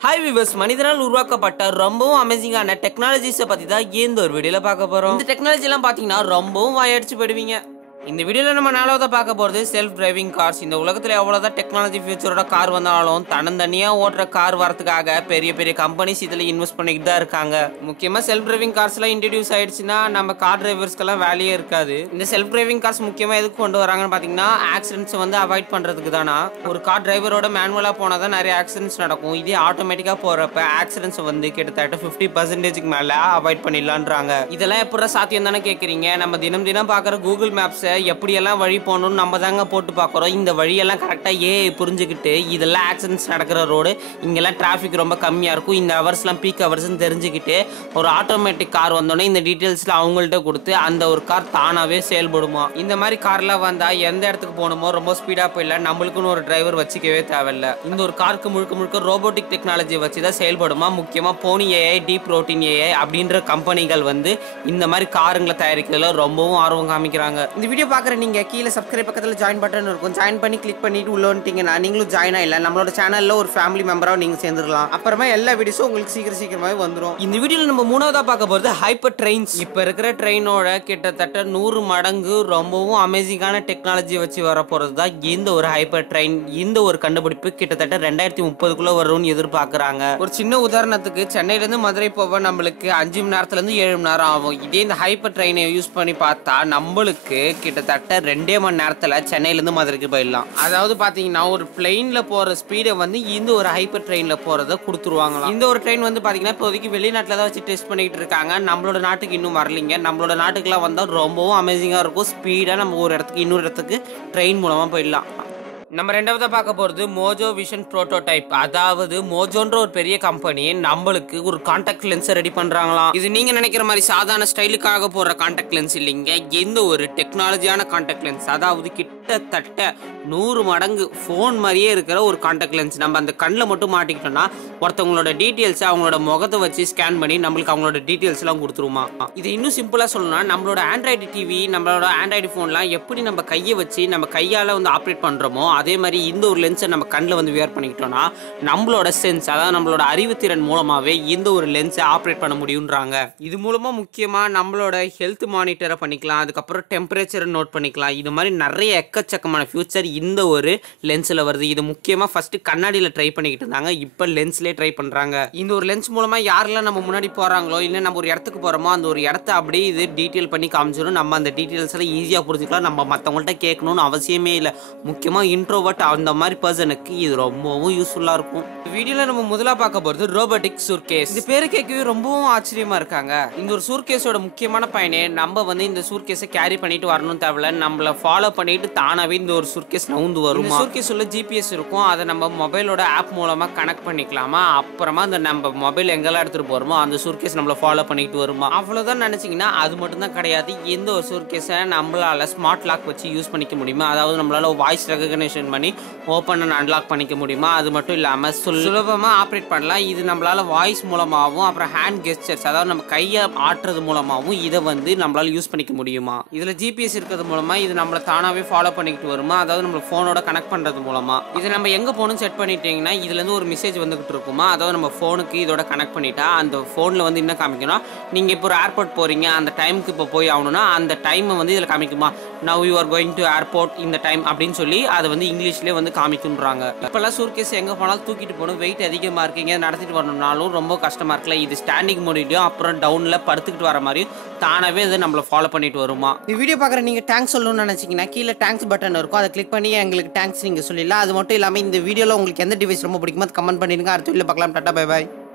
Hi viewers, மனிதனால் உருவாக்கப்பட்ட ரொம்பவும் அமேசிங்கான டெக்னாலஜிஸை பற்றி தான் இந்த ஒரு வீடியோவில் பார்க்க போகிறோம். இந்த டெக்னாலஜிலாம் பார்த்தீங்கன்னா ரொம்பவும் வாயடிச்சு போயிடுவீங்க. இந்த வீடியோவில் நம்ம நாலாவதாக பார்க்க போகிறது செல்ஃப் டிரைவிங் கார்ஸ். இந்த உலகத்தில் எவ்வளோதான் டெக்னாலஜி ஃபியூச்சரோட கார் வந்தாலும் தன்னந்தனியாக ஓட்டுற கார் வரதுக்காக பெரிய பெரிய கம்பெனிஸ் இதில் இன்வெஸ்ட் பண்ணிக்கிட்டு தான் இருக்காங்க. முக்கியமாக செல்ஃப் டிரைவிங் கார்ஸ்லாம் இன்ட்ரடியூஸ் ஆயிடுச்சுன்னா நம்ம கார் டிரைவர்ஸ்க்கெல்லாம் வேலையே இருக்காது. இந்த செல்ஃப் டிரைவிங் கார்ஸ் முக்கியமாக எதுக்கு கொண்டு வராங்கன்னு பார்த்தீங்கன்னா ஆக்சிடென்ட்ஸை வந்து அவாய்ட் பண்ணுறதுக்கு தானா. ஒரு கார் டிரைவரோட மேனுவலாக போனால் தான் நிறைய ஆக்சிடென்ட்ஸ் நடக்கும். இதே ஆட்டோமேட்டிக்காக போகிறப்ப ஆக்சிடென்ட்ஸ் வந்து கிட்டத்தட்ட 50% மேலே அவாய்ட் பண்ணிடலான்றாங்க. இதெல்லாம் எப்படி சாத்தியம் தானே கேட்குறீங்க? நம்ம தினம் தினம் பார்க்குற கூகுள் மேப்ஸை எப்படியெல்லாம் வழி போகணும்னு நம்ம தாங்க போட்டு பார்க்குறோம். இந்த வழியெல்லாம் கரெக்டாக புரிஞ்சுக்கிட்டு இதெல்லாம் ஆக்சிடென்ட்ஸ் நடக்கிற ரோடு, இங்கெல்லாம் டிராஃபிக் ரொம்ப கம்மியாக இருக்கும், இந்த ஹவர்ஸ்லாம் பீக் ஹவர்ஸ்ன்னு தெரிஞ்சுக்கிட்டு ஒரு ஆட்டோமேட்டிக் கார் வந்தோடனே இந்த டீட்டெயில்ஸில் அவங்கள்ட்ட கொடுத்து அந்த ஒரு கார் தானாகவே செயல்படுமா. இந்த மாதிரி கார்லாம் வந்தால் எந்த இடத்துக்கு போகணுமோ ரொம்ப ஸ்பீடாக போயிடல, நம்மளுக்குன்னு ஒரு டிரைவர் வச்சுக்கவே தேவையில்லை. இந்த ஒரு காருக்கு முழுக்க முழுக்க ரோபோட்டிக் டெக்னாலஜியை வச்சு தான் செயல்படுமா. முக்கியமாக போனி ஏஐ, டீப் ரோட்டின் ஏஐ அப்படின்ற கம்பெனிகள் வந்து இந்த மாதிரி காருங்களை தயாரிக்கிறதுல ரொம்பவும் ஆர்வம் காமிக்கிறாங்க. இந்த வீடியோ பார்க்குற நீங்கள் கீழே சப்ஸ்கிரைப் பக்கத்தில் ஜாயின் பட்டன் இருக்கும், ஜாயின் பண்ணி கிளிக் பண்ணிட்டு உள்ள வந்துட்டீங்கன்னா நீங்களும் ஜாயின் ஆகல நம்மளோட சேனலில் ஒரு ஃபேமிலி மெம்பராக நீங்கள் சேர்ந்துடலாம். அப்புறமா எல்லா வீடியோஸும் உங்களுக்கு சீக்கிரமாகவே வந்துடும். இந்த வீடியோவில் நம்ம மூணாவதாக பார்க்க போகிறது ஹைப்பர் ட்ரெயின்ஸ். இப்போ இருக்கிற ட்ரெயினோட கிட்டத்தட்ட 100 மடங்கு ரொம்பவும் அமேசிங்கான டெக்னாலஜியை வச்சு வர போகிறது தான் இந்த ஒரு ஹைப்பர் ட்ரெயின். இந்த ஒரு கண்டுபிடிப்பு கிட்டத்தட்ட 2030 வரும்னு எதிர்பார்க்குறாங்க. ஒரு சின்ன உதாரணத்துக்கு சென்னையிலேருந்து மதுரை போக நம்மளுக்கு 5 மணி நேரத்துலேருந்து 7 மணி நேரம் ஆகும். இதே இந்த ஹைப்பர் ட்ரெயினை யூஸ் பண்ணி பார்த்தா நம்மளுக்கு கிட்டத்தட்ட 2 மணி நேரத்தில் சென்னையிலேருந்து மதுரைக்கு போயிடலாம். அதாவது பார்த்தீங்கன்னா ஒரு பிளெயினில் போகிற ஸ்பீடை வந்து இந்த ஒரு ஹைப்பர் ட்ரெயினில் போகிறத கொடுத்துருவாங்களாம். இந்த ஒரு ட்ரெயின் வந்து பார்த்தீங்கன்னா இப்போதைக்கு வெளிநாட்டில் தான் வச்சு டெஸ்ட் பண்ணிக்கிட்டு இருக்காங்க. நம்மளோட நாட்டுக்கு இன்னும் வரலிங்க. நம்மளோட நாட்டுக்குலாம் வந்தால் ரொம்பவும் அமேசிங்காக இருக்கும். ஸ்பீடாக நம்ம ஒரு இடத்துக்கு இன்னொரு இடத்துக்கு ட்ரெயின் மூலமாக போயிடலாம். நம்ம ரெண்டாவதாக பார்க்க போகிறது மோஜோ விஷன் ப்ரோட்டோடைப். அதாவது மோஜோன்ற ஒரு பெரிய கம்பெனி நம்மளுக்கு ஒரு கான்டாக்ட் லென்ஸை ரெடி பண்ணுறாங்களாம். இது நீங்கள் நினைக்கிற மாதிரி சாதாரண ஸ்டைலுக்காக போடுற கான்டாக்ட் லென்ஸ் இல்லைங்க. எந்த ஒரு டெக்னாலஜியான கான்டாக்ட் லென்ஸ், அதாவது கிட்டத்தட்ட 100 மடங்கு ஃபோன் மாதிரியே இருக்கிற ஒரு கான்டாக்ட் லென்ஸ். நம்ம அந்த கண்ணில் மட்டும் மாட்டிக்கிட்டோம்னா ஒருத்தவங்களோட டீட்டெயில்ஸை அவங்களோட முகத்தை வச்சு ஸ்கேன் பண்ணி நம்மளுக்கு அவங்களோட டீட்டெயில்ஸ்லாம் கொடுத்துருமா. இது இன்னும் சிம்பிளாக சொல்லணும்னா நம்மளோட ஆண்ட்ராய்டு டிவி, நம்மளோட ஆண்ட்ராய்டு ஃபோன்லாம் எப்படி நம்ம கையை வச்சு நம்ம கையால் வந்து ஆப்ரேட் பண்ணுறோமோ அதே மாதிரி இந்த ஒரு லென்ஸை நம்ம கண்ணில் வந்து வியர் பண்ணிக்கிட்டோம்னா நம்மளோட சென்ஸ், அதாவது நம்மளோட அறிவுத்திறன் மூலமாகவே இந்த ஒரு லென்ஸை ஆப்ரேட் பண்ண முடியுன்றாங்க. இது மூலமாக முக்கியமாக நம்மளோட ஹெல்த் மானிட்டரை பண்ணிக்கலாம், அதுக்கப்புறம் டெம்பரேச்சரை நோட் பண்ணிக்கலாம். இது மாதிரி நிறைய எக்கச்சக்கமான ஃபியூச்சர் இந்த ஒரு லென்ஸில் வருது. இது முக்கியமாக ஃபஸ்ட்டு கண்ணாடியில் ட்ரை பண்ணிக்கிட்டு இருந்தாங்க, இப்போ லென்ஸ்லேயே ட்ரை பண்ணுறாங்க. இந்த ஒரு லென்ஸ் மூலமாக யாரெல்லாம் நம்ம முன்னாடி போகிறாங்களோ இல்லை நம்ம ஒரு இடத்துக்கு போகிறோமோ அந்த ஒரு இடத்த அப்படியே இது டீட்டெயில் பண்ணி காமிச்சிடும். நம்ம அந்த டீட்டெயில்ஸ் எல்லாம் ஈஸியாக புரிஞ்சுக்கலாம். நம்ம மற்றவங்கள்ட்ட கேட்கணும்னு அவசியமே இல்லை. முக்கியமாக இன்ட்ரோவர்ட் அந்த மாதிரி பர்சனுக்கு இது ரொம்பவும் யூஸ்ஃபுல்லாக இருக்கும். வீடியோவில் நம்ம முதல்ல பார்க்க போகிறது ரோபோட்டிக் சூட்கேஸ். இது பேரு கேட்கவே ரொம்பவும் ஆச்சரியமா இருக்காங்க. இந்த ஒரு சூட்கேஸோட முக்கியமான பயனே நம்ம வந்து இந்த சூட்கேஸை கேரி பண்ணிட்டு வரணும் தேவையில்ல, நம்மளை ஃபாலோ பண்ணிட்டு தானாவே இந்த ஒரு சூட்கேஸ் நவுந்து வரும். சூட்கேஸ் உள்ள ஜிபிஎஸ் இருக்கும், அதை நம்ம மொபைலோட ஆப் மூலமா கனெக்ட் பண்ணிக்கலாமா. அப்புறமா அந்த நம்ம மொபைல் எங்கெல்லாம் எடுத்துட்டு போறோமோ அந்த சூட்கேஸ் நம்மளை ஃபாலோ பண்ணிட்டு வருமா. அவ்வளவுதான் நினைச்சீங்கன்னா அது மட்டும் தான் கிடையாது. எந்த ஒரு சூட்கேஸை நம்மளால ஸ்மார்ட் லாக் வச்சு யூஸ் பண்ணிக்க முடியுமா, அதாவது நம்மளால வாய்ஸ் ரெகக்னிஷன் பண்ணி ஓப்பன் அண்ட் அன்லாக் பண்ணிக்க முடியுமா. அது மட்டும் இல்லாமல் சுலபமாக ஆப்ரேட் பண்ணலாம். இது நம்மளால் வாய்ஸ் மூலமாகவும் அப்புறம் ஹேண்ட் கெஸ்டர்ஸ், அதாவது நம்ம கையை ஆட்டுறது மூலமாகவும் இதை வந்து நம்மளால் யூஸ் பண்ணிக்க முடியுமா. இதில் ஜிபிஎஸ் இருக்கிறது மூலமாக இது நம்மளை தானாகவே ஃபாலோ பண்ணிக்கிட்டு வருமா, அதாவது நம்ம ஃபோனோட கனெக்ட் பண்ணுறது மூலமாக. இது நம்ம எங்கே போகணும்னு செட் பண்ணிட்டீங்கன்னா இதுலேருந்து ஒரு மெசேஜ் வந்துகிட்டு இருக்குமா, அதாவது நம்ம ஃபோனுக்கு இதோட கனெக்ட் பண்ணிட்டா அந்த ஃபோனில் வந்து என்ன காமிக்கணும், நீங்கள் இப்போ ஒரு ஏர்போர்ட் போகிறீங்க அந்த டைமுக்கு இப்போ போய் ஆகணும்னா அந்த டைமை வந்து இதில் காமிக்குமா. Now you are going to airport இந்த டைம் அப்படின்னு சொல்லி அதை வந்து இங்கிலீஷ்லேயே வந்து காமிக்குன்றாங்க. இப்போல்லாம் சூட்கேஸ் எங்கே போனாலும் தூக்கிட்டு போகணும், வெயிட் அதிகமாக இருக்கீங்க, நடத்திட்டு வரணும்னாலும் ரொம்ப கஷ்டமாக இருக்குல்ல. இது ஸ்டாண்டிங் மோடிலையும் அப்புறம் டவுனில் படுத்துக்கிட்டு வர மாதிரியும் தானாகவே இது நம்மளை ஃபாலோ பண்ணிட்டு வருமா. இந்த வீடியோ பார்க்குற நீங்கள் தேங்க்ஸ் சொல்லணும்னு நினச்சிங்கன்னா கீழே தேங்க்ஸ் பட்டன் இருக்கும், அதை கிளிக் பண்ணி எங்களுக்கு தேங்க்ஸ் நீங்கள் சொல்லிடலாம். அது மட்டும் இல்லாமல் இந்த வீடியோவில் உங்களுக்கு எந்த டிவைஸ் ரொம்ப பிடிக்குமோ அது கமெண்ட் பண்ணிடுங்க. அடுத்த வீடியோவில் பார்க்கலாம். Tata, bye bye.